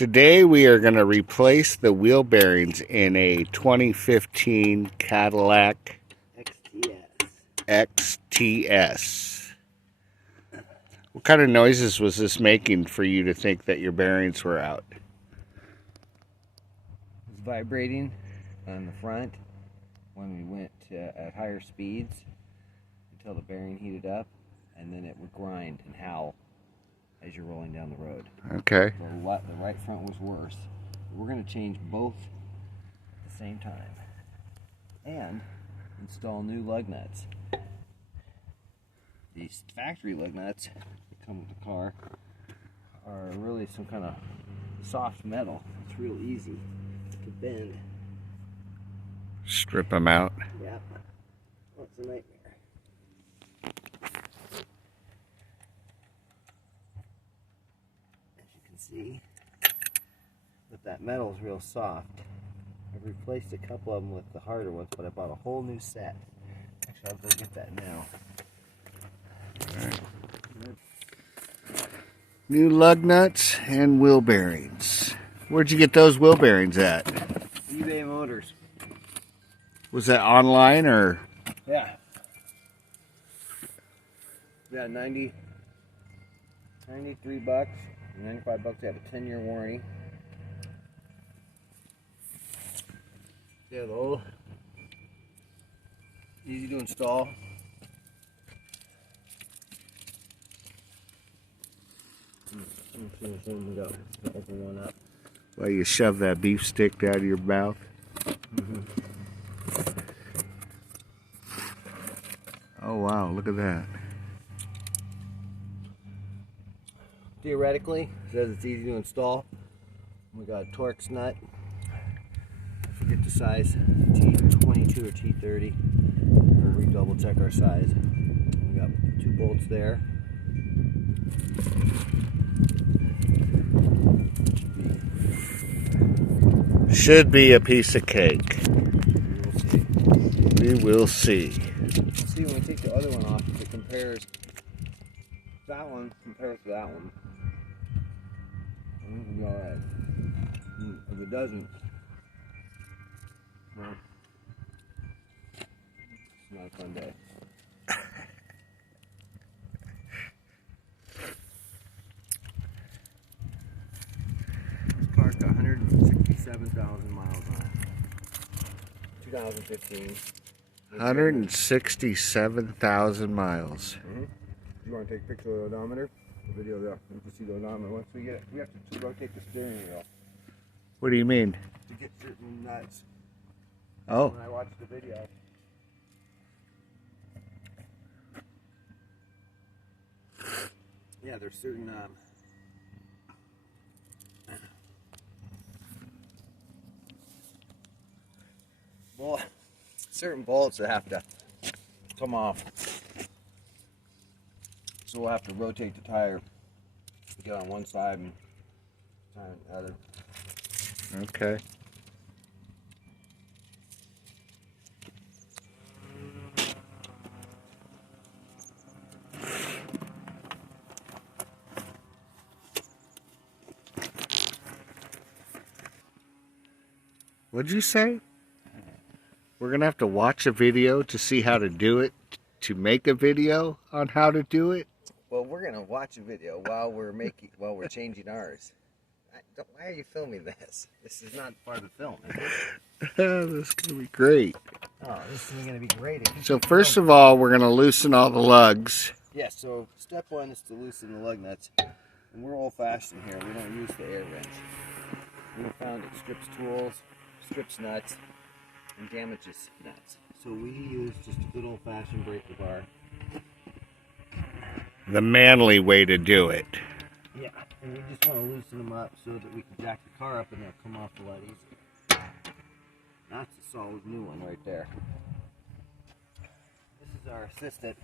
Today we are going to replace the wheel bearings in a 2015 Cadillac XTS. What kind of noises was this making for you to think that your bearings were out? It's vibrating on the front when we went at higher speeds until the bearing heated up, and then it would grind and howl as you're rolling down the road. Okay. The right front was worse. We're going to change both at the same time and install new lug nuts. These factory lug nuts that come with the car are really some kind of soft metal. It's real easy to bend. Strip them out. Yep. Oh, it's a nightmare. As you can see, but that metal is real soft. I've replaced a couple of them with the harder ones, but I bought a whole new set. Actually, I'll go get that now. Alright. New lug nuts and wheel bearings. Where'd you get those wheel bearings at? eBay Motors. Was that online or? Yeah. Yeah, 93 bucks, 95 bucks. They have a 10-year warranty. Yeah, the old, easy to install. Open one up. Well, you shove that beef stick out of your mouth. Oh wow, look at that. Theoretically, it says it's easy to install. We got a Torx nut. I forget the size, T22 or T30. We'll re-double check our size. We got 2 bolts there. Should be a piece of cake. We will see. We will see. See, when we take the other one off, if it compares, that one compares to that one, I think we'll be alright. If it doesn't, well, it's not a fun day. This car's got 167,000 miles on it. 2015. 167,000 miles. You want to take a picture of the odometer? The video there. You can see the odometer. Once we get it, we have to rotate the steering wheel What do you mean? to get certain nuts. Oh. When I watched the video. Yeah, there's certain certain bolts that have to come off. So we'll have to rotate the tire, get on one side and tire on the other. Okay. What'd you say? We're going to have to watch a video to see how to do it, to make a video on how to do it? Well, we're going to watch a video while we're changing ours. Why are you filming this? This is not part of the film, is it? This is going to be great. Oh, this is going to be great. So first of all, we're going to loosen all the lugs. Yeah, so step one is to loosen the lug nuts. And we're old-fashioned here. We don't use the air wrench. We found it strips tools, strips nuts, and damages nuts. So we use just a good old-fashioned breaker bar. The manly way to do it. Yeah, and we just want to loosen them up so that we can jack the car up and they'll come off a lot easier. That's a solid new one right there. This is our assistant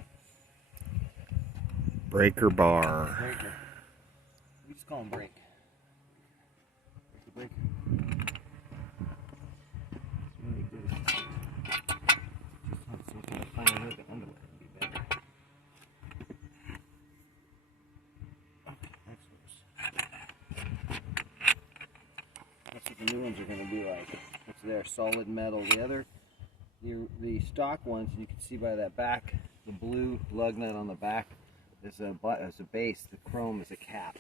Breaker bar. breaker. We just call him brake. Breaker. Really good. Just have some kind of fine look at underwear would be better. Okay, that's loose. The new ones are going to be like, what's there, solid metal. The stock ones, you can see by that back, the blue lug nut on the back is a base. The chrome is a cap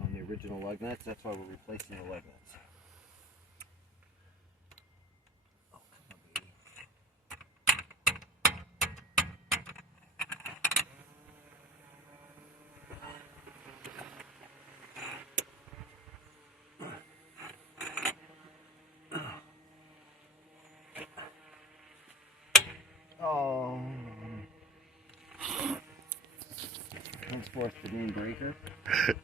on the original lug nuts. That's why we're replacing the lug nuts. Oh, henceforth the main breaker. You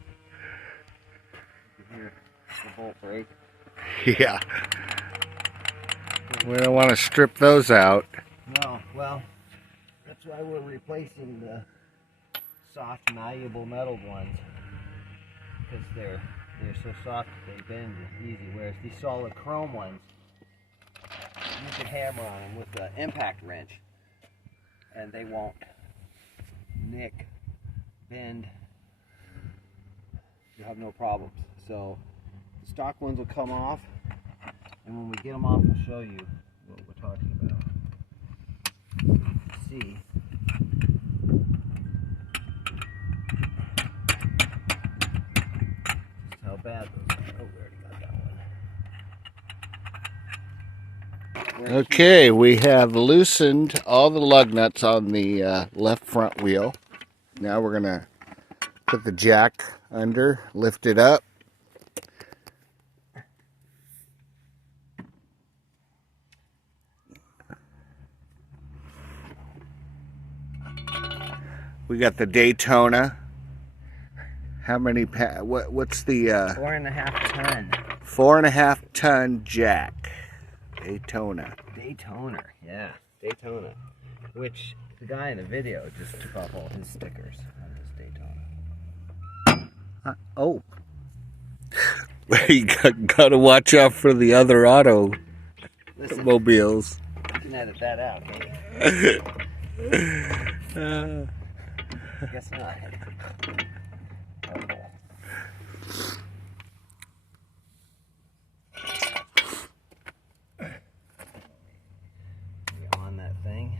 can hear the bolt break. Yeah. We don't want to strip those out. No, well, that's why we're replacing the soft, malleable metal ones, because they're so soft that they bend easy. Whereas these solid chrome ones, you can hammer on them with the impact wrench, and they won't nick, bend. You'll have no problems. So the stock ones will come off, and when we get them off, we'll show you what we're talking about. See. Just how bad those are. Oh, we already got that one. Okay, we have loosened all the lug nuts on the left front wheel. Now we're going to put the jack under, lift it up. We got the Daytona. How many what's the 4.5 ton. 4.5 ton jack. Daytona. Daytona, yeah, Daytona. Which the guy in the video just took off all his stickers on this Daytona. Oh. You gotta watch out for the other automobiles. You can edit that out, maybe. I guess not. On that thing.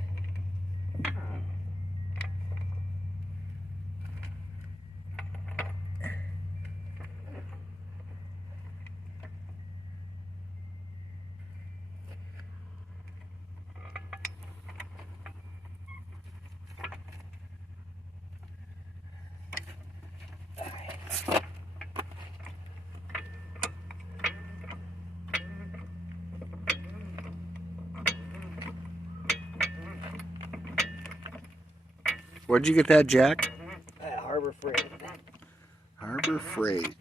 Where'd you get that jack? Harbor Freight. Harbor Freight.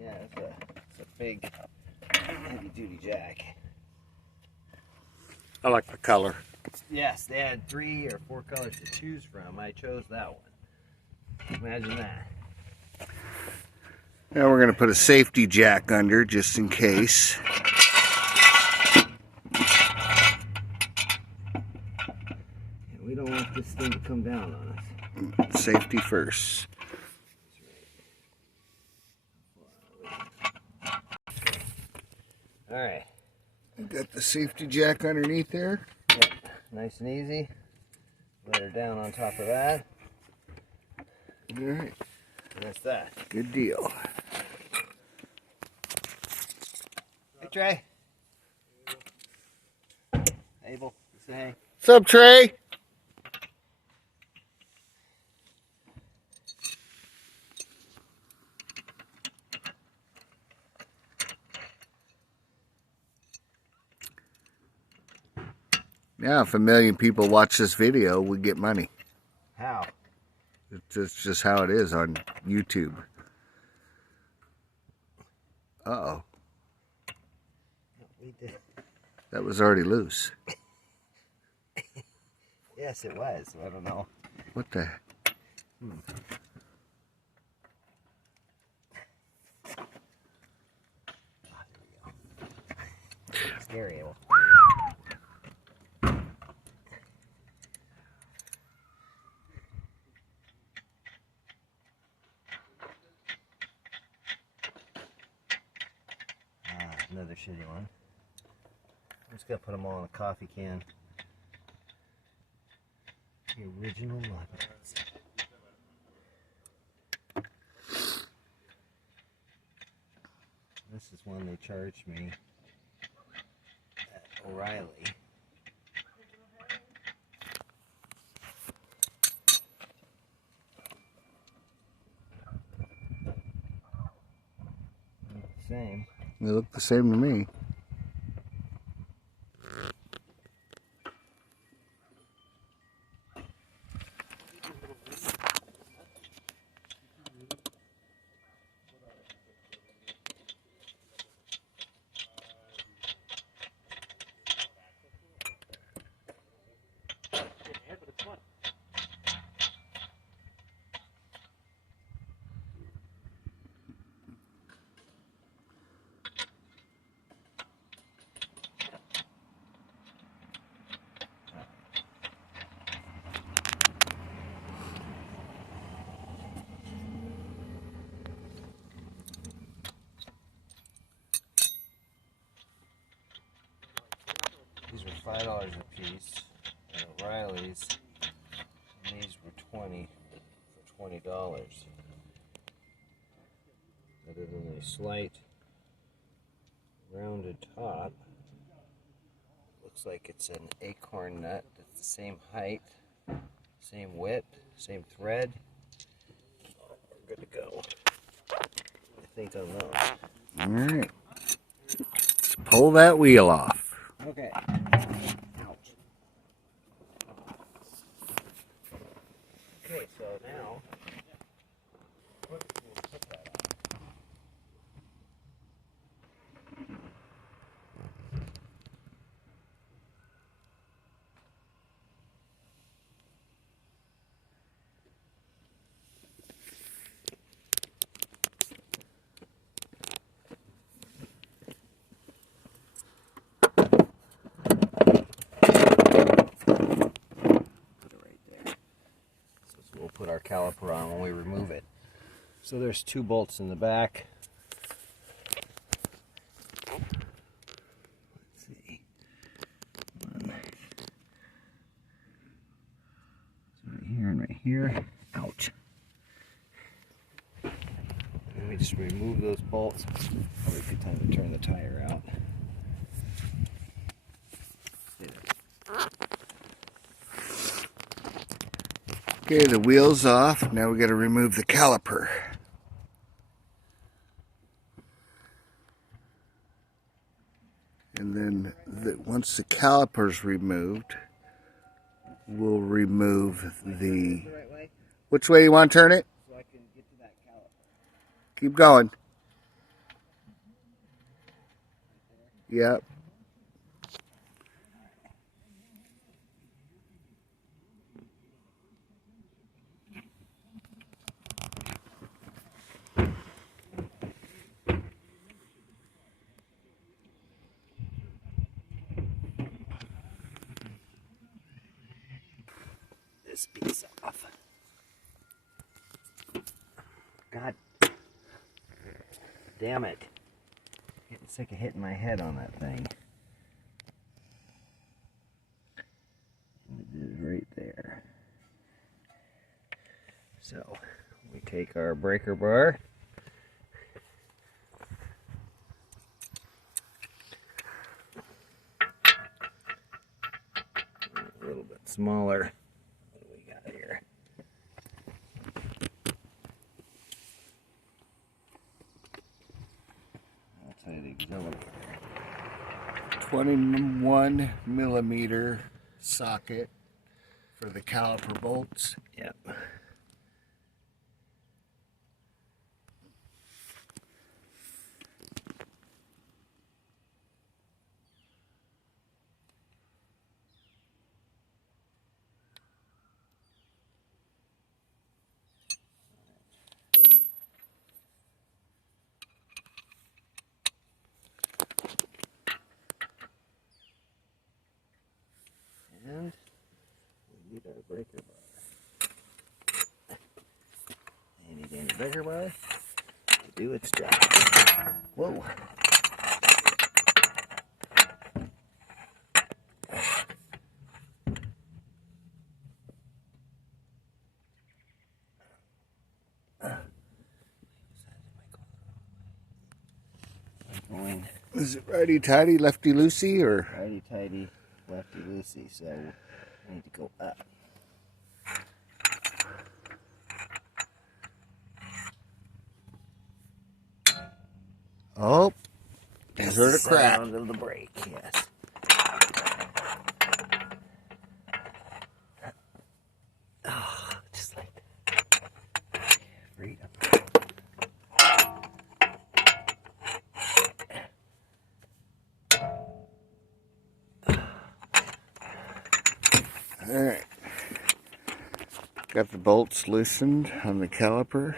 Yeah, it's a big, heavy-duty jack. I like the color. Yes, they had 3 or 4 colors to choose from. I chose that one. Imagine that. Now we're going to put a safety jack under just in case. We don't want this thing to come down on us. Safety first. Alright. Got the safety jack underneath there. Yep. Nice and easy. Lay her down on top of that. Alright. And that's that. Good deal. Hey, Trey. Abel, say hey. What's up, Trey? Now, if 1 million people watch this video, we get money. How? It's just how it is on YouTube. Uh-oh. We did. That was already loose. Yes, it was. I don't know. What the? Scary, Abel. another shitty one. I'm just gonna put them all in a coffee can. The original lug nuts. This is one they charged me at O'Reilly. Same. They look the same to me. These were $5 a piece at O'Reilly's, and these were $20 for $20. Other than a slight rounded top, looks like it's an acorn nut that's the same height, same width, same thread. We're good to go. I think on those. All right. Let's pull that wheel off. Okay. Ouch. Okay, so now we'll put that on. We'll put our caliper on when we remove it. So there's 2 bolts in the back. Let's see. One. So right here and right here. Ouch. Let me just remove those bolts. Probably a good time to turn the tire out. Okay, the wheel's off. Now we got to remove the caliper. And then once the caliper's removed, we'll remove the... Which way you want to turn it? So I can get to that caliper. Keep going. Yep. This piece off. God damn it. Getting sick of hitting my head on that thing. And it is right there. So we take our breaker bar. A little bit smaller. What do we got here? I'll tell you the auxiliary. 21 millimeter socket for the caliper bolts. Yep. And we need our breaker bar. Any damn breaker bar to do its job. Whoa. going Is it righty-tighty, lefty-loosey, or? righty-tighty, lefty-loosey, so I need to go up. Oh, is there a crack? Sound of the brake, yes. Oh, just like that. Freedom. All right. Got the bolts loosened on the caliper.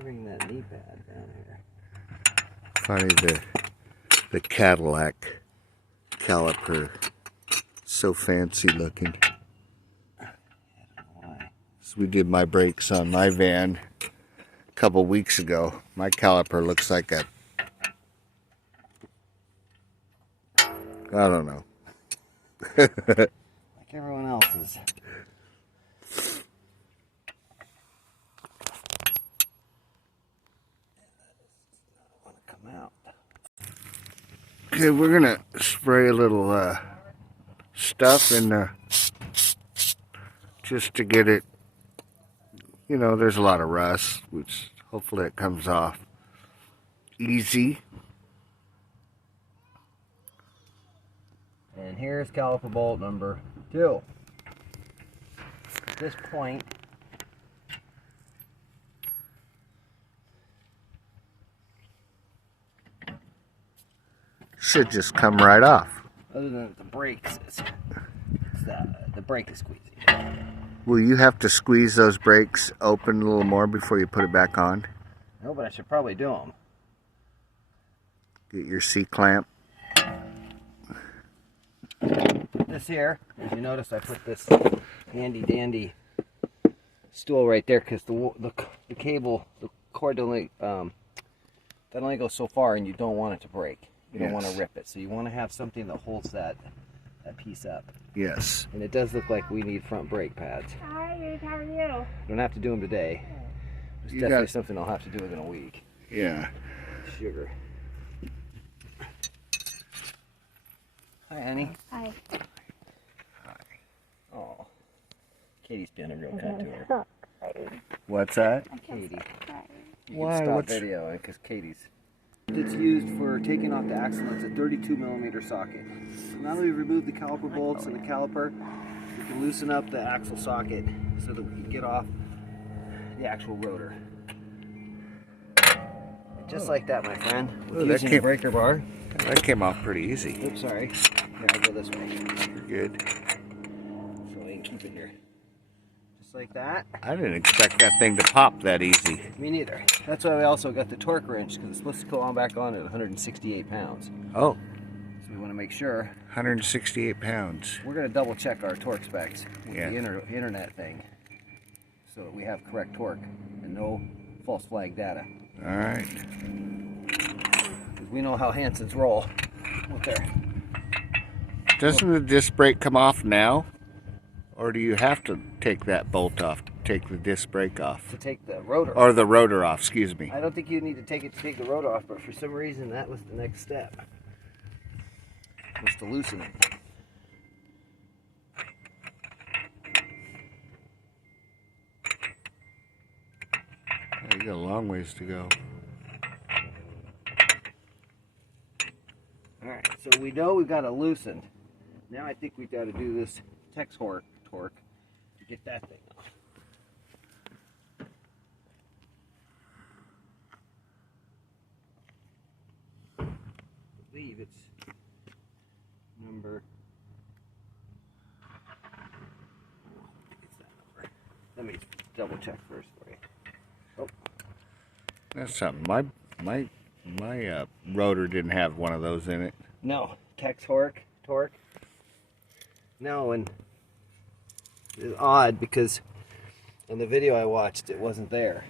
Bring that knee pad down here. Funny, the Cadillac caliper, so fancy looking. I don't know why. So we did my brakes on my van a couple weeks ago. My caliper looks like a, I don't know. Like everyone else's. Want to come out? Okay, we're gonna spray a little stuff in the, just to get it, you know, there's a lot of rust, which hopefully it comes off easy. And here's caliper bolt number 2. At this point, Should just come right off. other than the brakes, the brake is squeezing. Will you have to squeeze those brakes open a little more before you put it back on? No, but I should probably do them. Get your C-clamp. This here, as you notice, I put this handy dandy stool right there because the cable, the cord only that only goes so far, and you don't want it to break. You don't want to rip it, so you want to have something that holds that piece up. Yes. And it does look like we need front brake pads. Hi, how are you? Don't have to do them today. It's definitely something I'll have to do within a week. Yeah. Sugar. Hi, honey. Hi. Oh, Katie's been a real kind to her. What's that? Katie. You Why? can stop What's... videoing because Katie's. It's used for taking off the axle. It's a 32mm socket. So now that we've removed the caliper bolts and the caliper, we can loosen up the axle socket so that we can get off the actual rotor. And just like that, my friend, with using the breaker bar. That came off pretty easy. Oops, sorry. Here, I'll go this way. You're good. So we can keep it here. Just like that. I didn't expect that thing to pop that easy. Me neither. That's why we also got the torque wrench, because it's supposed to go on back on at 168 pounds. Oh, So we want to make sure. 168 pounds. We're going to double check our torque specs with Yeah. the internet thing, so that we have correct torque and no false flag data. All right. Because we know how Hansons roll with their. Doesn't the disc brake come off now? Or do you have to take that bolt off to take the disc brake off? To take the rotor. Or the rotor off, excuse me. I don't think you need to take the rotor off, but for some reason that was the next step. Was to loosen it. You got a long ways to go. Alright, so we know we've got it loosened. Now I think we've got to do this Tex torque to get that thing off. I believe it's number. It's that number. Let me double check first for you. Oh, That's something. My rotor didn't have one of those in it. no, Tex torque. No, and it's odd because on the video I watched it wasn't there.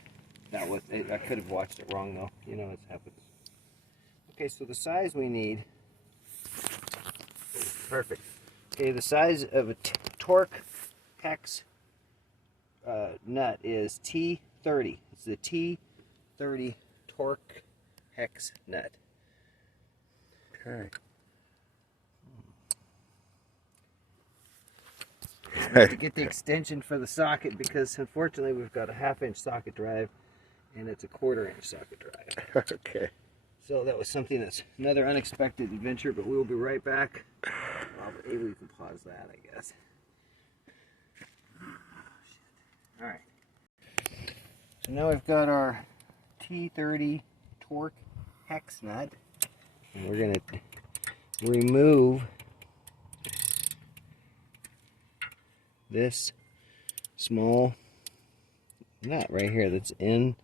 I could have watched it wrong though. You know it's happened. Okay, so the size we need. Perfect. Okay, the size of a torque hex nut is T30. It's the T30 torque hex nut. Okay. We have to get the extension for the socket because unfortunately we've got a 1/2-inch socket drive and it's a 1/4-inch socket drive. Okay. So that was something that's another unexpected adventure, but we will be right back. Maybe we can pause that, I guess. All right. So now we've got our T30 torque hex nut, and we're going to remove this small nut right here that's in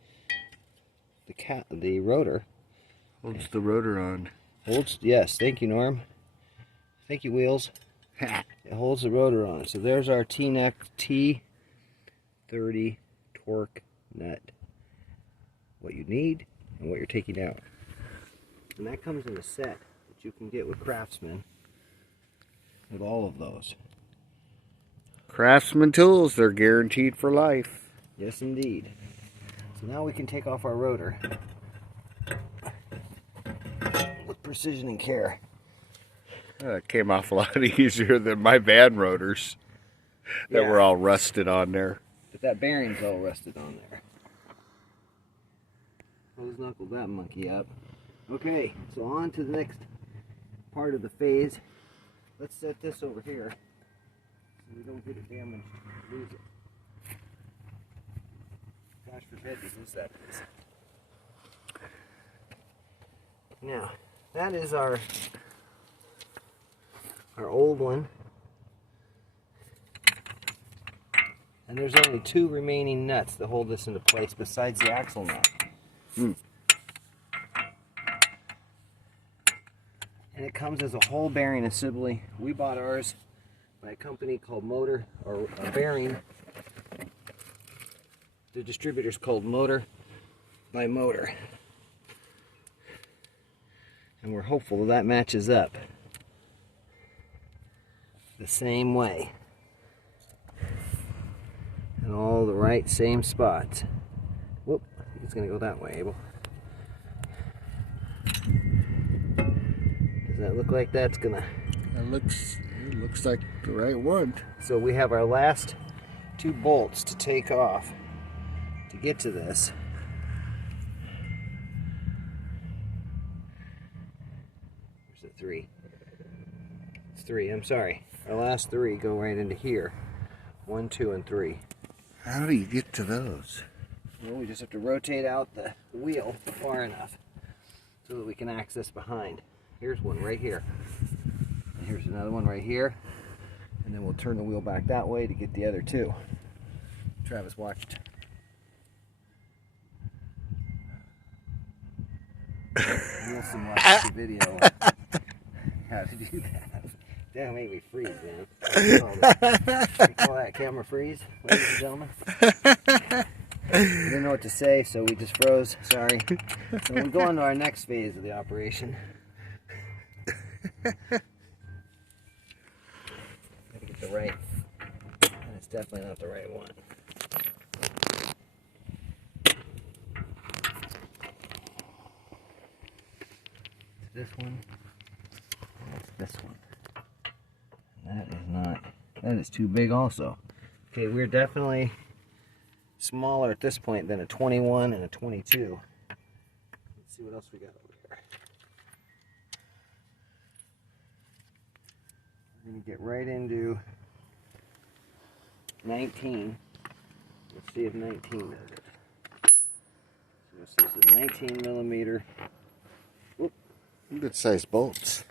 the rotor. Holds the rotor on. Holds, yes, thank you, Norm. Thank you, Wheels. It holds the rotor on. So there's our T-neck T30 torque nut. What you need and what you're taking out. And that comes in a set that you can get with Craftsman with all of those. Craftsman tools, they're guaranteed for life. Yes, indeed. So now we can take off our rotor with precision and care. It came off a lot easier than my van rotors that were all rusted on there. But that bearing's all rusted on there. Let's knuckle that monkey up. Okay, so on to the next part of the phase. Let's set this over here so we don't get it damaged and lose it. Gosh forbid we lose that piece. Now, that is our old one. And there's only 2 remaining nuts that hold this into place besides the axle nut. And it comes as a whole bearing assembly. We bought ours by a company called Motor, or a bearing. The distributor's called Motor by Motor. And we're hopeful that matches up the same way. In all the right same spots. Whoop, I think it's gonna go that way, Abel. Does that look like that's gonna? It looks like the right one. So we have our last 2 bolts to take off to get to this. Where's the 3? It's 3, I'm sorry. Our last 3 go right into here. 1, 2, and 3. How do you get to those? Well, we just have to rotate out the wheel far enough so that we can access behind. Here's one right here. And here's another one right here. And then we'll turn the wheel back that way to get the other 2. Travis watched. Wilson watched the video how to do that. That made me freeze, man. We call that camera freeze, ladies and gentlemen. We didn't know what to say, so we just froze. Sorry. So we'll go on to our next phase of the operation. Gotta get the right. And it's definitely not the right one. This one. This one. That is not. That is too big also. Okay, we're definitely smaller at this point than a 21 and a 22. Let's see what else we got over here. We're going to get right into 19. Let's see if 19 does it. So this is a 19 millimeter. Whoop. Good sized bolts.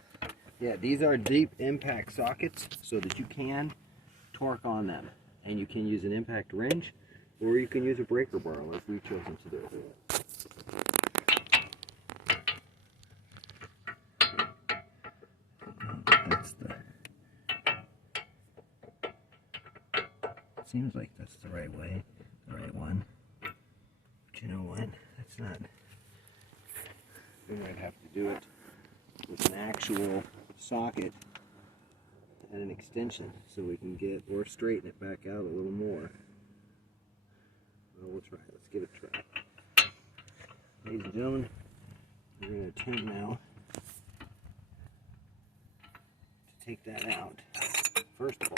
Yeah, these are deep impact sockets so that you can torque on them. And you can use an impact wrench, or you can use a breaker bar like we've chosen to do. That's the... Seems like that's the right way, the right one. But you know what? That's not... We might have to do it with an actual socket at an extension so we can get, or straighten it back out a little more. Well, we'll try. Let's give it a try. Ladies and gentlemen, we're going to attempt now to take that out. First of all,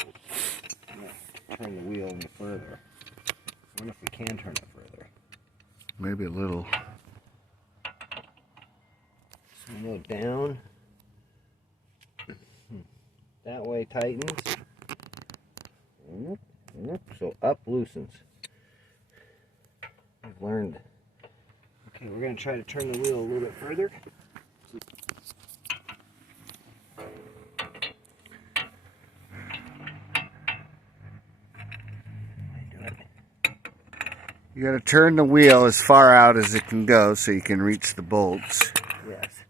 I'm going to turn the wheel any further. I wonder if we can turn it further. Maybe a little. So we go down. That way tightens. So up loosens. I've learned. Okay, we're going to try to turn the wheel a little bit further. You got to turn the wheel as far out as it can go so you can reach the bolts. Yes.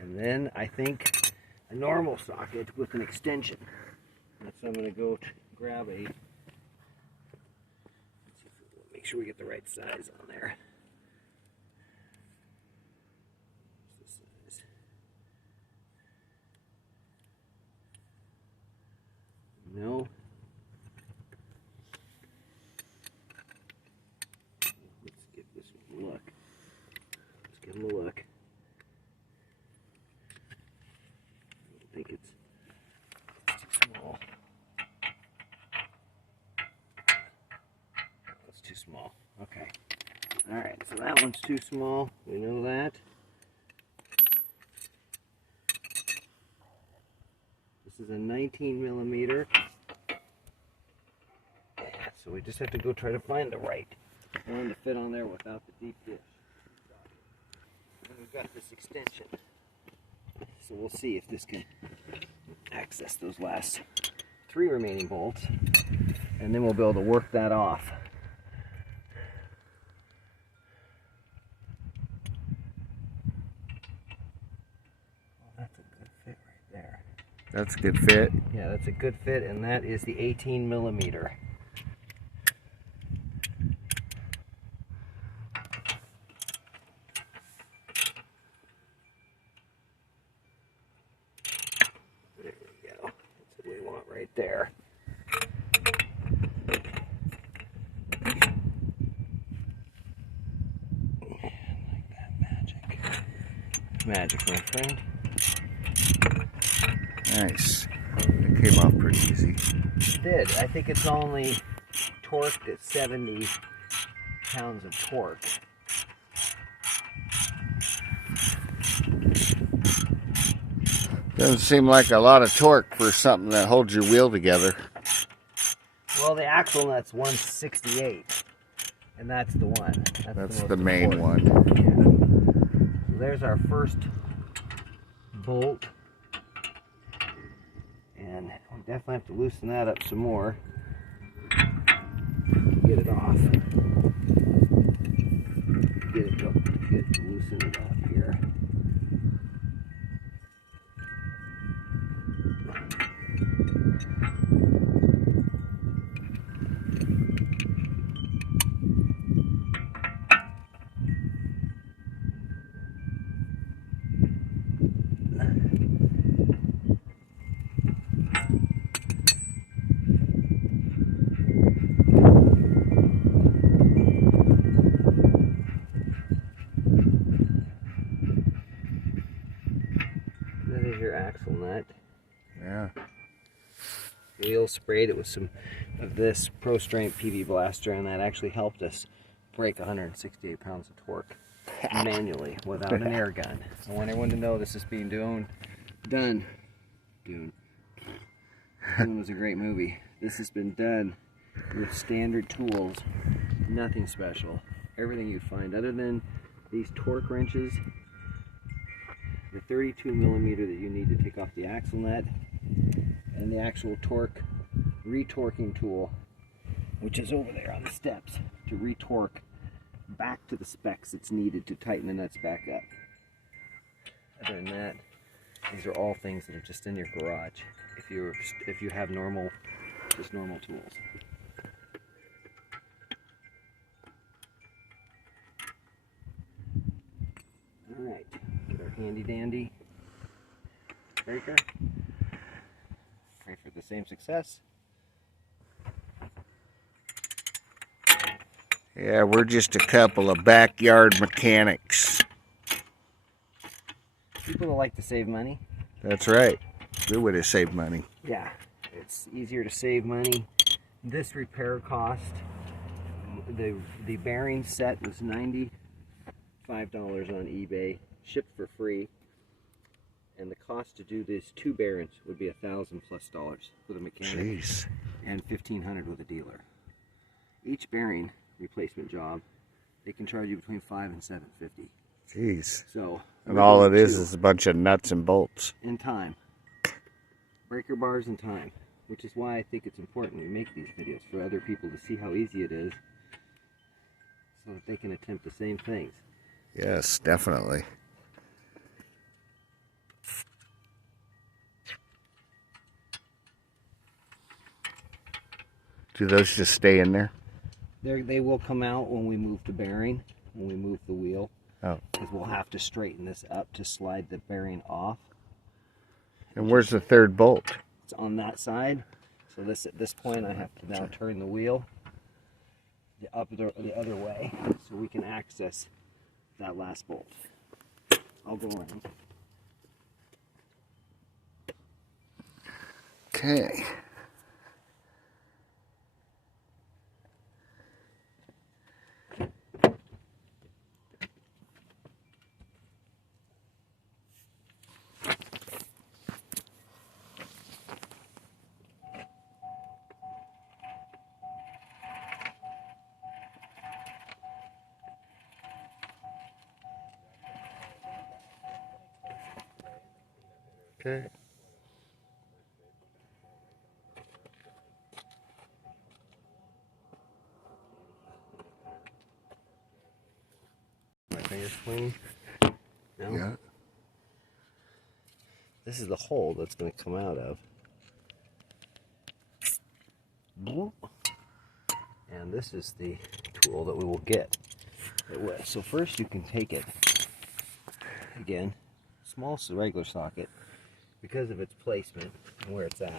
And then I think a normal socket with an extension. So I'm going to go grab a, make sure we get the right size on there. What's the size? No. Let's give this one a look. Let's give them a look. I think it's too small. That's too small. Okay. Alright, so that one's too small. We know that. This is a 19 millimeter. So we just have to go try to find the right one to fit on there without the deep dish. And we've got this extension. So we'll see if this can access those last 3 remaining bolts, and then we'll be able to work that off. Well, that's a good fit right there. That's a good fit. Yeah, that's a good fit, and that is the 18 millimeter. Right there. Like that, magic. Magic, my friend. Nice. It came off pretty easy. It did. I think it's only torqued at 70 pounds of torque. Doesn't seem like a lot of torque for something that holds your wheel together. Well, the axle nut's 168, and that's the one. That's the main one. Yeah. So there's our first bolt, and we definitely have to loosen that up some more. Get it off. Loosen it up here. Axle nut. Yeah. Wheel sprayed it with some of this Pro Strength PV Blaster, and that actually helped us break 168 pounds of torque manually without an air gun. I want everyone to know this is being done. Dune was a great movie. This has been done with standard tools, nothing special. Everything you'd find other than these torque wrenches, the 32 millimeter that you need to take off the axle nut, and the actual torque retorquing tool, which is over there on the steps, to retorque back to the specs it's needed to tighten the nuts back up. Other than that, these are all things that are just in your garage if you have normal tools. All right, get our handy dandy breaker. Pray for the same success. Yeah, we're just a couple of backyard mechanics. People that like to save money. That's right. We would have saved money. Yeah, it's easier to save money. This repair cost, the bearing set was $95 on eBay, shipped for free. And the cost to do these 2 bearings would be $1,000+ for the mechanic. Jeez. And $1,500 with a dealer. Each bearing replacement job, they can charge you between $500 and $750. Jeez. So, and all it is a bunch of nuts and bolts. In time. Breaker bars and time. Which is why I think it's important we make these videos for other people to see how easy it is, so that they can attempt the same things. Yes, definitely. Do those just stay in there? They will come out when we move the bearing, when we move the wheel. Oh. Because we'll have to straighten this up to slide the bearing off. And where's the third bolt? It's on that side. So at this point I have to now turn the wheel the other way so we can access that last bolt. I'll go around. Okay. Okay. My fingers clean. No? Yeah. This is the hole that's going to come out of. And this is the tool that we will get it with. So first you can take it, again, small regular socket, because of its placement and where it's at.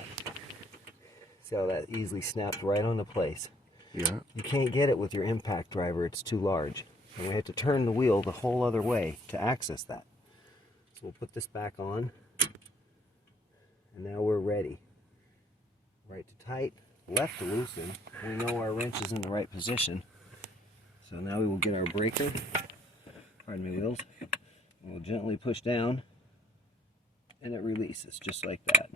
See how that easily snaps right onto place. Yeah. You can't get it with your impact driver, it's too large. And we have to turn the wheel the whole other way to access that. So we'll put this back on. And now we're ready. Right to tight, left to loosen. We know our wrench is in the right position. So now we will get our breaker, pardon me wheels, and we'll gently push down and it releases just like that.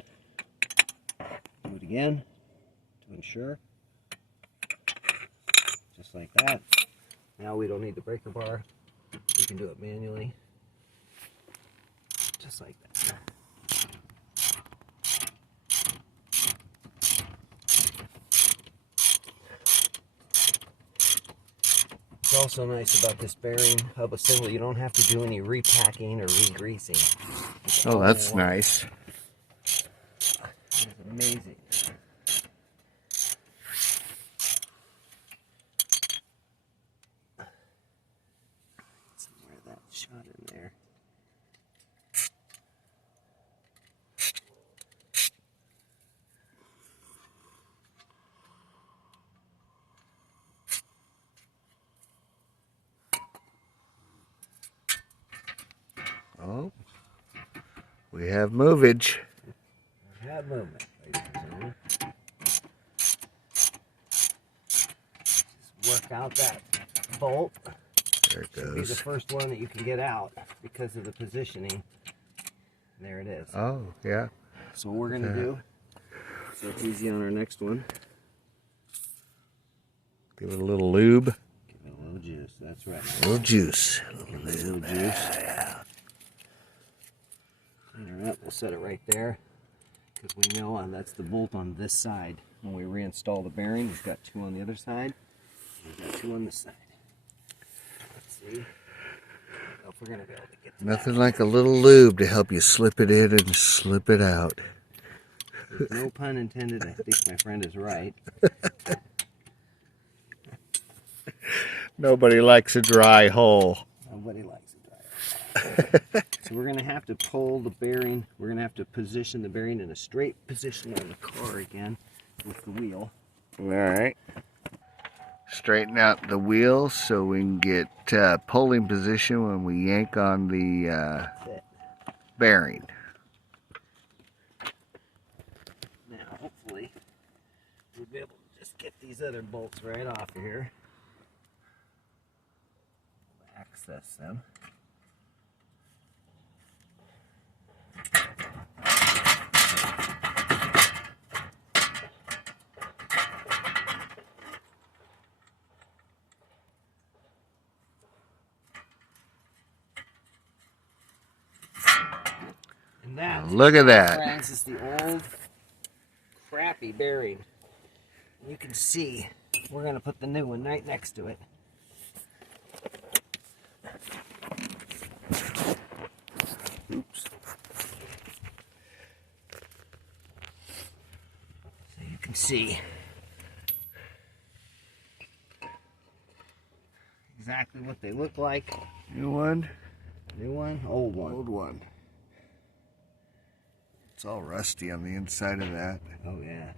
Do it again to ensure. Just like that. Now we don't need the breaker bar. We can do it manually. Just like that. What's also nice about this bearing hub assembly, you don't have to do any repacking or re-greasing. Oh, that's nice. It's amazing. Somewhere that shot in there. Oh, we have movage. We have movement, ladies and gentlemen. Just work out that bolt. There it Be the goes. first one that you can get out because of the positioning. There it is. Oh, yeah. So what we're going to do, so it's easy on our next one. Give it a little lube. Give it a little juice, that's right. A little juice. A little juice. Clean her up, we'll set it right there. Because we know that's the bolt on this side. When we reinstall the bearing, we've got 2 on the other side. We've got 2 on this side. Let's see. If we're going to be able to get to Nothing like a little lube to help you slip it in and slip it out. There's no pun intended. I think my friend is right. Nobody likes a dry hole. Nobody likes it dry. So we're going to have to pull the bearing. We're going to have to position the bearing in a straight position on the car again with the wheel. All right. Straighten out the wheels so we can get pulling position when we yank on the bearing. Now, hopefully, we'll be able to just get these other bolts right off of here. Access them. And that, Look at that. friends, is the old crappy bearing. You can see we're going to put the new one right next to it. Oops. So you can see exactly what they look like. New one? New one, old one. Old one. It's all rusty on the inside of that. Oh yeah.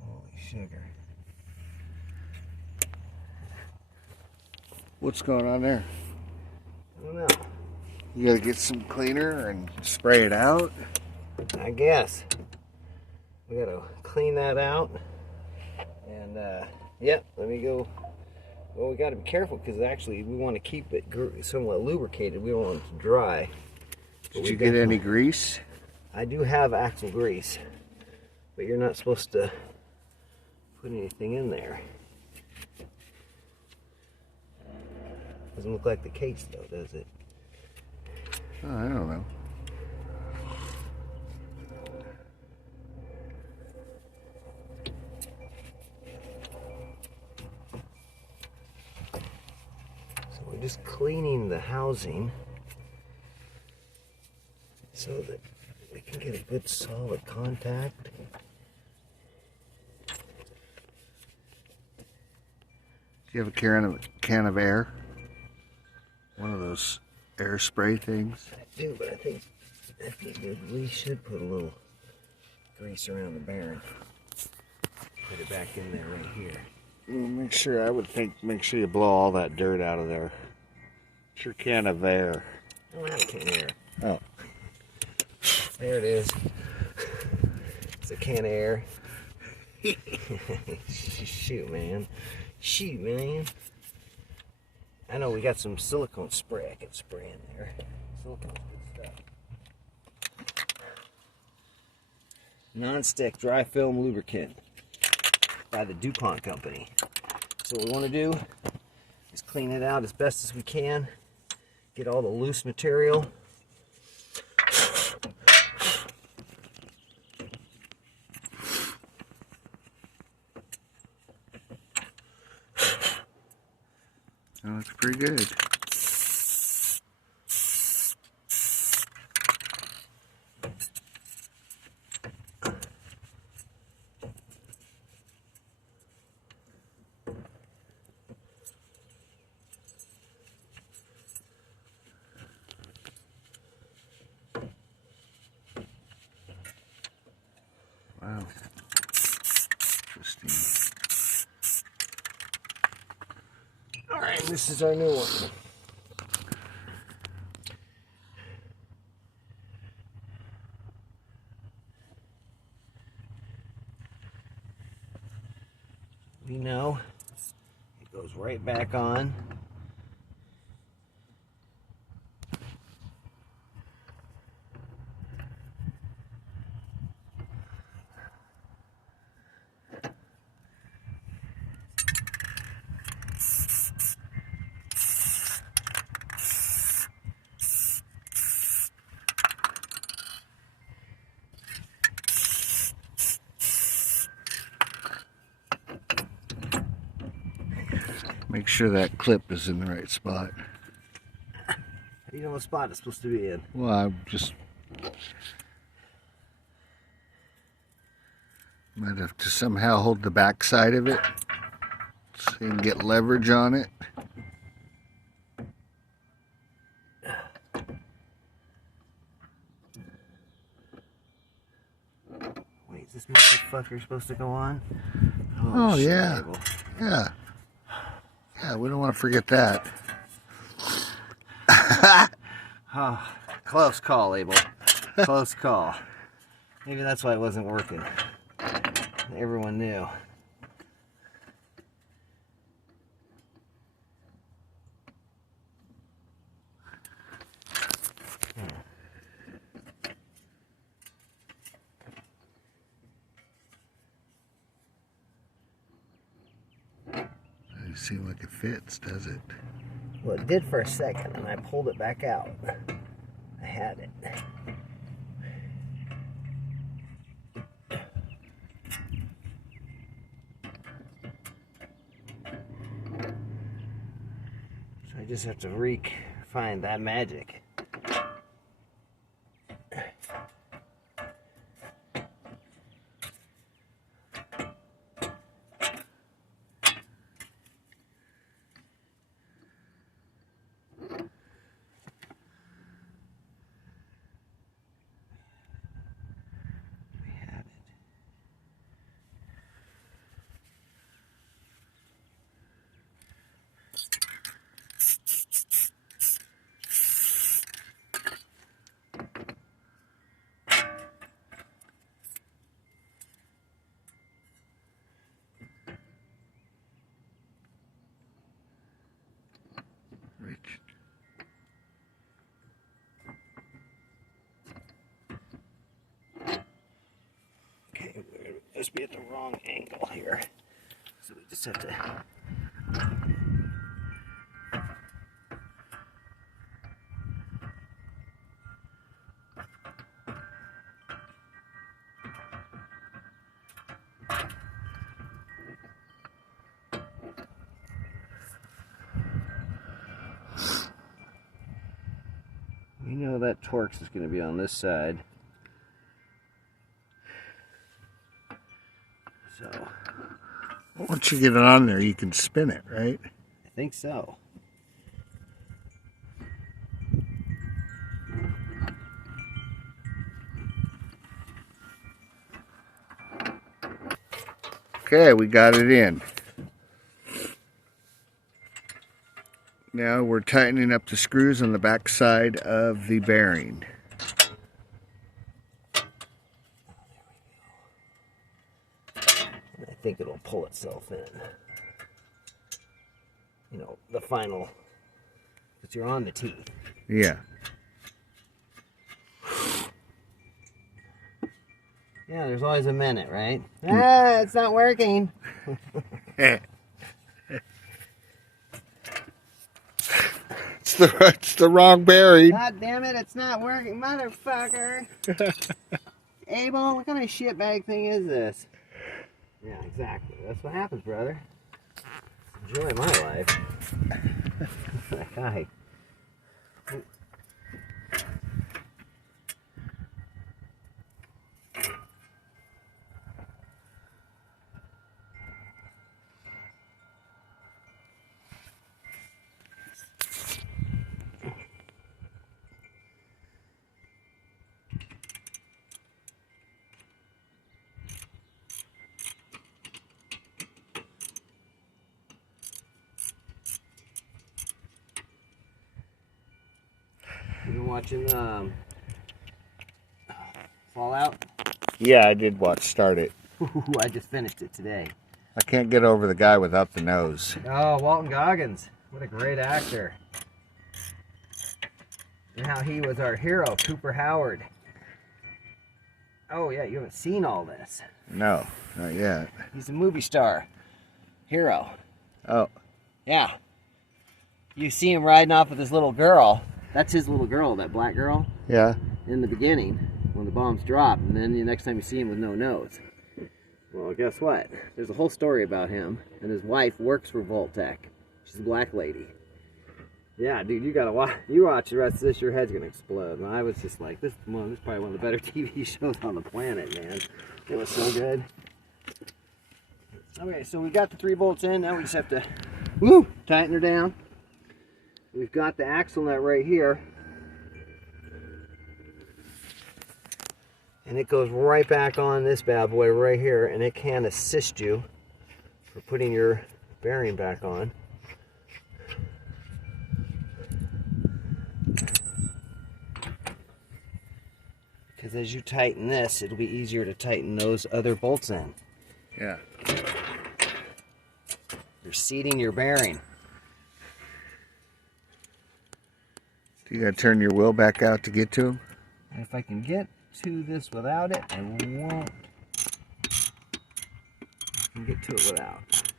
Holy sugar. What's going on there? I don't know. You gotta get some cleaner and spray it out. I guess. We gotta clean that out. And yeah, let me go. Well, we gotta be careful because actually we want to keep it somewhat lubricated. We don't want it to dry. Did you get any grease? I do have axle grease, but you're not supposed to put anything in there. Doesn't look like the case though, does it? Oh, I don't know. So we're just cleaning the housing so that we can get a good solid contact. Do you have a can of air? One of those air spray things? I do, but I think we should put a little grease around the bearing. Put it back in there right here. Make sure you blow all that dirt out of there. It's your can of air. I don't have a can of air. Oh. There it is. It's a can of air. Shoot, man. Shoot, man. I know we got some silicone spray I can spray in there. Silicone's good stuff. Non-stick dry film lubricant by the DuPont company. So what we want to do is clean it out as best as we can. Get all the loose material. That looks pretty good. Wow. Interesting. Alright, this is our new one. We know it goes right back on. Make sure that clip is in the right spot. How do you know what spot it's supposed to be in? Well, I'm just Might have to somehow hold the back side of it so you can get leverage on it. Wait, is this motherfucker supposed to go on? Oh shit, yeah. Abel. Yeah. Yeah, we don't want to forget that. Oh, close call, Abel. Close call. Maybe that's why it wasn't working. Everyone knew. Doesn't seem like it fits, does it? Well, it did for a second, and I pulled it back out. I had it. So I just have to find that magic. Rich. Okay, we're supposed to be at the wrong angle here. So we just have to... We know that Torx is going to be on this side. So, Once you get it on there, you can spin it, right? I think so. Okay, we got it in. Now we're tightening up the screws on the back side of the bearing. And I think it'll pull itself in. You know, the final, but you're on the T. Yeah. Yeah, there's always a minute, right? Ah, it's not working. It's the wrong bearing. God damn it, it's not working, motherfucker. Abel, what kind of shitbag thing is this? Yeah, exactly. That's what happens, brother. Enjoy my life. That guy. You been watching Fallout? Yeah, I did start it. I just finished it today. I can't get over the guy without the nose. Oh, Walton Goggins. What a great actor. And how he was our hero, Cooper Howard. Oh, yeah, you haven't seen all this. No, not yet. He's a movie star. Hero. Oh. Yeah. You see him riding off with his little girl. That's his little girl, that black girl. Yeah. In the beginning, when the bombs drop, and then the next time you see him with no nose. Well, guess what? There's a whole story about him, and his wife works for Voltec. She's a black lady. Yeah, dude, you gotta watch. You watch the rest of this, your head's gonna explode. And I was just like, this is probably one of the better TV shows on the planet, man. It was so good. Okay, so we got the 3 bolts in. Now we just have to tighten her down. We've got the axle nut right here. And it goes right back on this bad boy right here, and it can assist you for putting your bearing back on. Because as you tighten this, it'll be easier to tighten those other bolts in. Yeah. You're seating your bearing. You gotta turn your wheel back out to get to them? And if I can get to this without it, I won't. I can get to it without.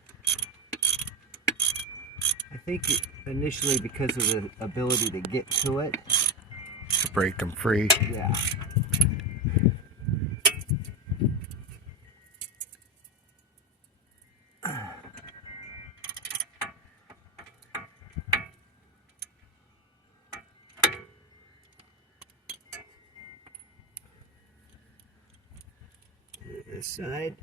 I think initially because of the ability to get to it. To break them free. Yeah. This side.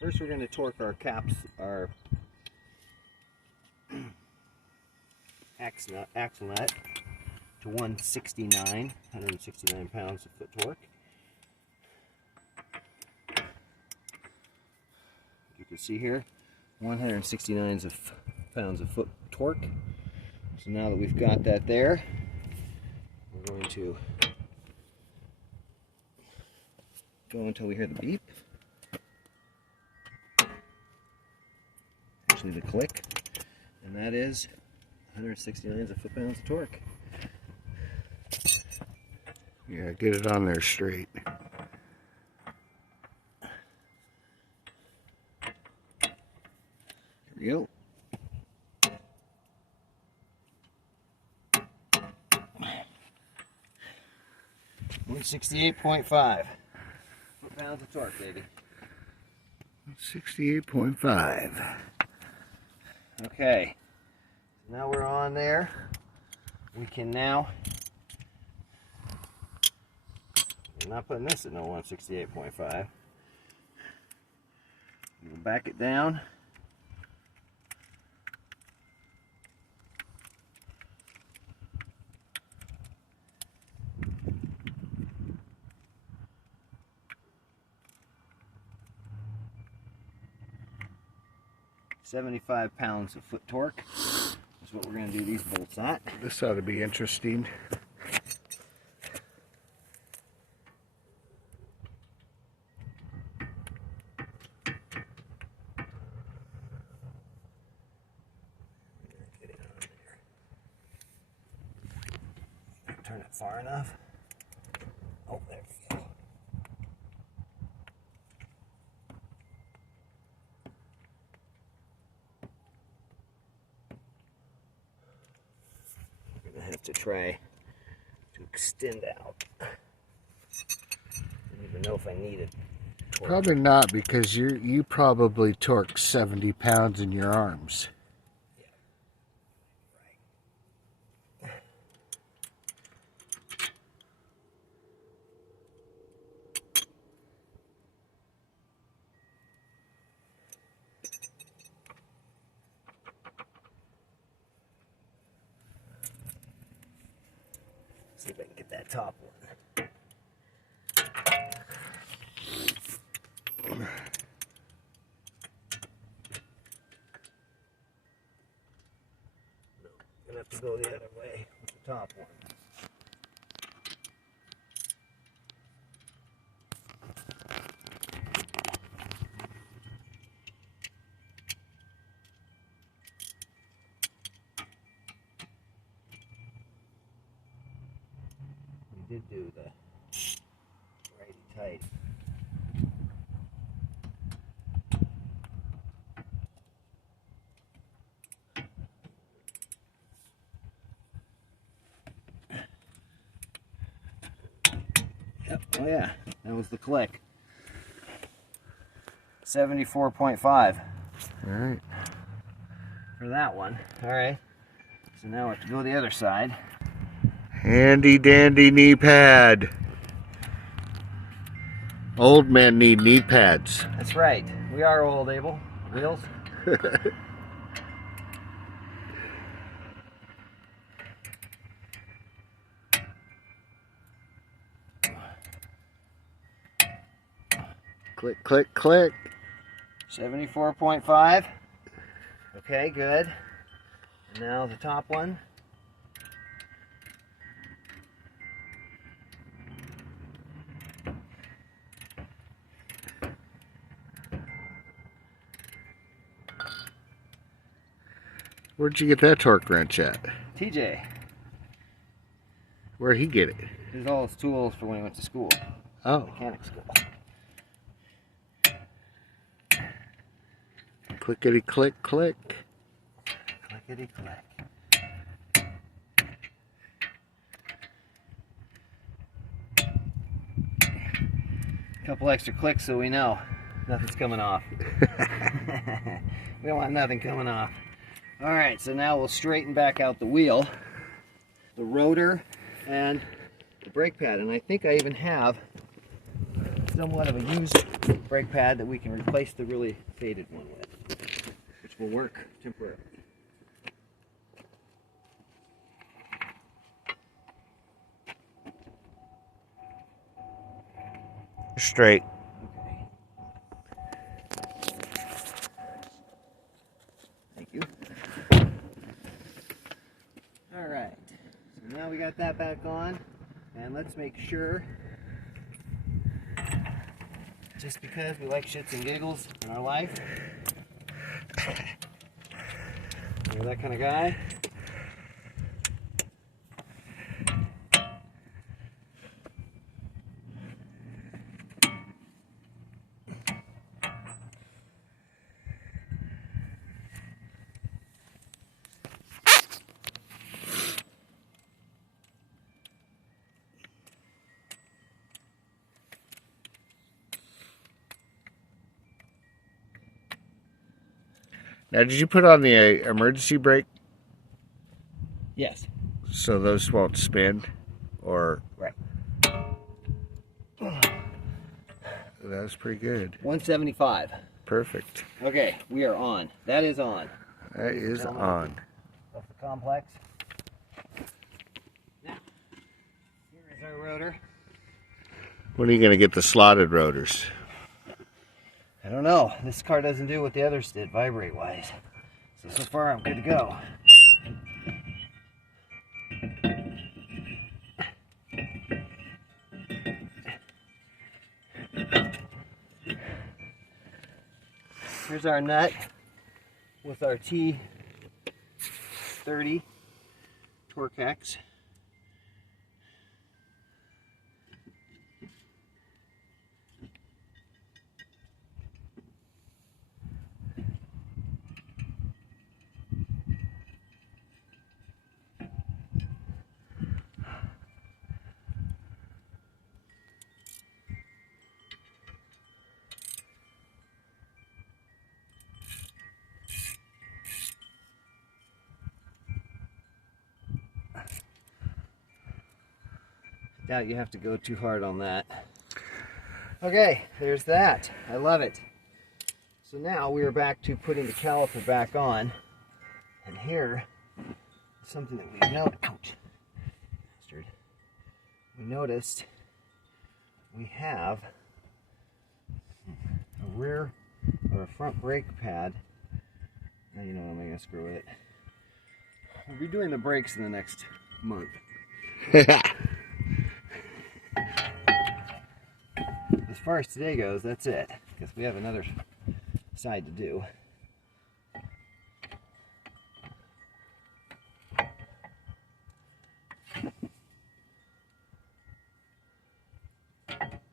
First we're going to torque our caps, our axle nut to 169 pounds of foot torque. You can see here, 169 pounds of foot torque. So now that we've got that there, we're going to go until we hear the beep. Actually the click. And that is 169 foot-pounds of torque. Yeah, get it on there straight. Here we go. $168.5 foot-pounds of torque, baby. 68.5. Okay. Now we're on there. We can now. I'm not putting this at no 168.5. We'll back it down. $75 pounds of foot torque is what we're going to do these bolts at. This ought to be interesting. Turn it far enough. Oh, there we go. We're going to have to try to extend out. I don't even know if I need it. Probably not, because you probably torque 70 pounds in your arms. See if I can get that top one. No, I'm gonna have to go the other way with the top one. We did do the righty tight. Oh yeah, that was the click. 74.5. All right. For that one. All right. So now we have to go the other side. Handy dandy knee pad. Old men need knee pads. That's right. We are old, Abel. Wheels. Click, click, click. 74.5. Okay, good. And now the top one. Where'd you get that torque wrench at? TJ. Where'd he get it? Here's all his tools for when he went to school. Oh. Mechanic school. Clickety click, click. Clickety click. Couple extra clicks so we know nothing's coming off. We don't want nothing coming off. Alright, so now we'll straighten back out the wheel, the rotor, and the brake pad. And I think I even have somewhat of a used brake pad that we can replace the really faded one with, which will work temporarily. Straight. Okay. Thank you. Alright, so now we got that back on, and let's make sure, just because we like shits and giggles in our life, you're that kind of guy. Now, did you put on the emergency brake Yes. so those won't spin? Or Right. that was pretty good. 175. Perfect. Okay, we are on. That is on. That is on. Off the complex. Now, here is our rotor. When are you going to get the slotted rotors? I don't know. This car doesn't do what the others did, vibrate-wise. So far I'm good to go. Here's our nut with our T30 Torque-X. Doubt you have to go too hard on that. Okay, there's that. I love it. So now we are back to putting the caliper back on. And here is something that we noticed we have a rear or a front brake pad. Now you know I'm going to screw with it. We'll be doing the brakes in the next month. As far as today goes, that's it, because we have another side to do.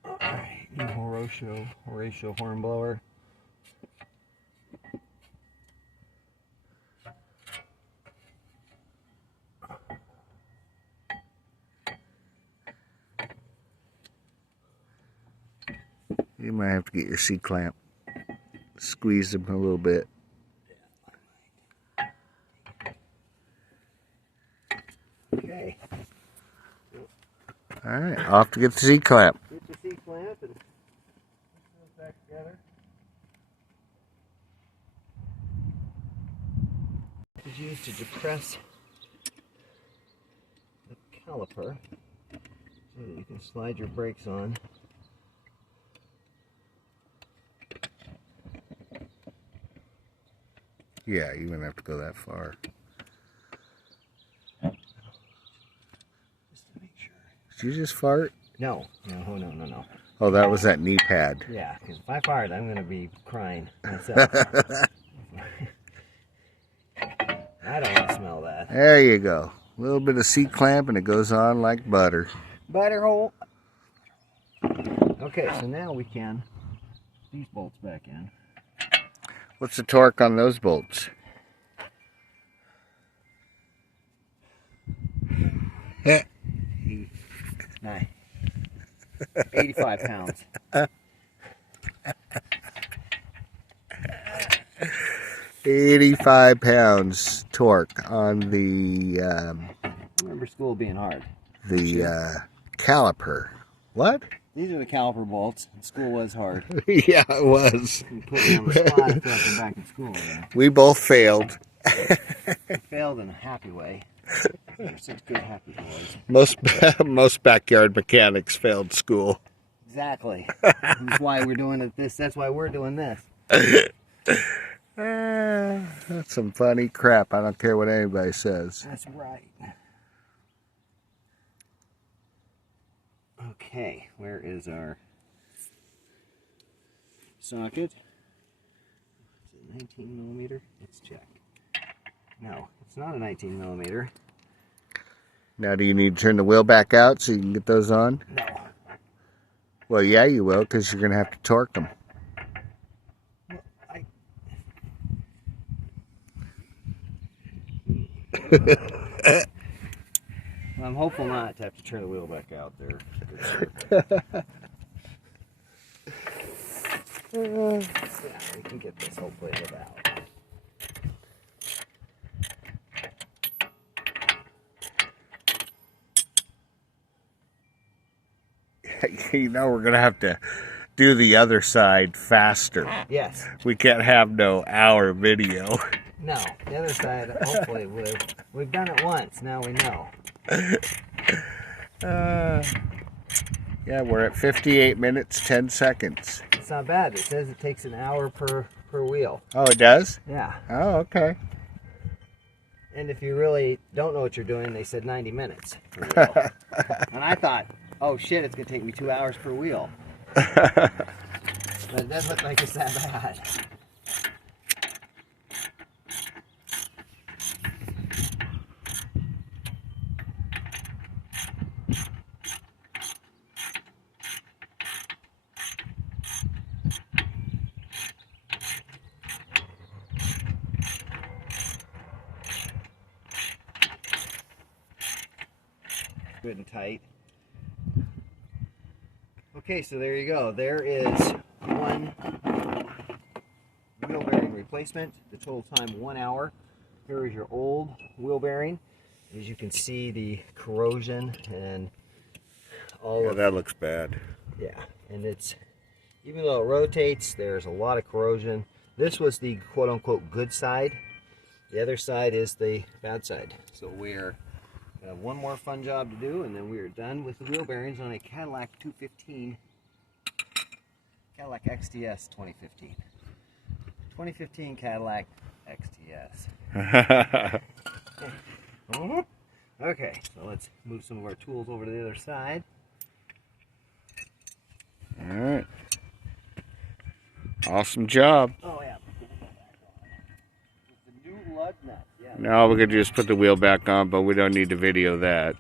Alright, new Horatio horn blower. You might have to get your C-clamp. Squeeze them a little bit. Okay. Alright, off to get the C-clamp. Get the C-clamp and put those back together. This is used to depress the caliper so that you can slide your brakes on. Yeah, you wouldn't have to go that far. Just to make sure. Did you just fart? No. No. Oh, that was that knee pad. Yeah, because if I fart, I'm going to be crying myself. I don't want to smell that. There you go. A little bit of C-clamp and it goes on like butter. Butter hole. Okay, so now we can put these bolts back in. What's the torque on those bolts? Nine. 85 pounds. 85 pounds torque on the I remember school being hard. caliper. What? These are the caliper bolts. School was hard. Yeah, it was. We put me on the spot if I come back in school again. We both failed. We failed in a happy way. We're such good happy boys. Most backyard mechanics failed school. Exactly. That's why we're doing it. That's why we're doing this. That's some funny crap. I don't care what anybody says. That's right. Okay, where is our socket? Is it 19 millimeter? Let's check. No, it's not a 19 millimeter. Now, do you need to turn the wheel back out so you can get those on? No. Well, yeah, you will, because you're going to have to torque them. Well, I'm hopeful not to have to turn the wheel back out there. Yeah, we can get this hopefully without. You know, we're going to have to do the other side faster. Yes. We can't have no hour video. No, the other side, hopefully, we've done it once, now we know. Yeah, we're at 58 minutes, 10 seconds. It's not bad. It says it takes an hour per wheel. Oh, it does? Yeah. Oh, okay. And if you really don't know what you're doing, they said 90 minutes per wheel. And I thought, oh shit, it's going to take me 2 hours per wheel. But it doesn't look like it's that bad. Good and tight. Okay, so there you go. There is one wheel bearing replacement. The total time 1 hour. Here is your old wheel bearing. As you can see, the corrosion and all of that looks bad. Yeah, and it's, even though it rotates, there's a lot of corrosion. This was the quote-unquote good side. The other side is the bad side. So we're have one more fun job to do, and then we are done with the wheel bearings on a Cadillac 215, Cadillac XTS 2015. 2015 Cadillac XTS. Okay, so let's move some of our tools over to the other side. All right. Awesome job. Oh yeah. With the new lug nut. Yeah. Now we could just put the wheel back on, but we don't need to video that.